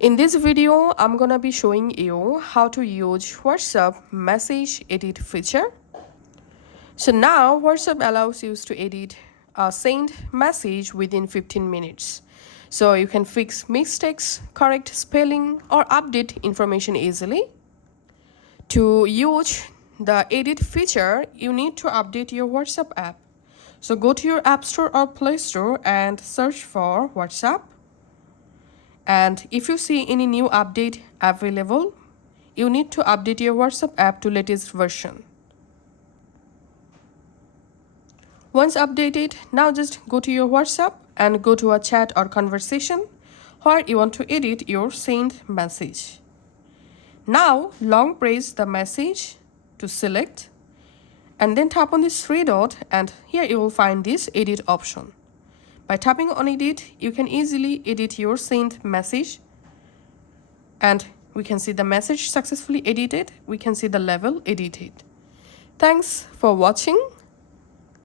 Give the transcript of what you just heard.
In this video, I'm gonna be showing you how to use WhatsApp message edit feature. So now WhatsApp allows you to edit a sent message within 15 minutes. So you can fix mistakes, correct spelling, or update information easily. To use the edit feature, you need to update your WhatsApp app. So go to your App Store or Play Store and search for WhatsApp. And if you see any new update available, you need to update your WhatsApp app to latest version. Once updated, now just go to your WhatsApp and go to a chat or conversation where you want to edit your sent message. Now long press the message to select and then tap on this three dot, and here you will find this edit option. By tapping on edit, you can easily edit your sent message, and we can see the message successfully edited. We can see the level edited. Thanks for watching.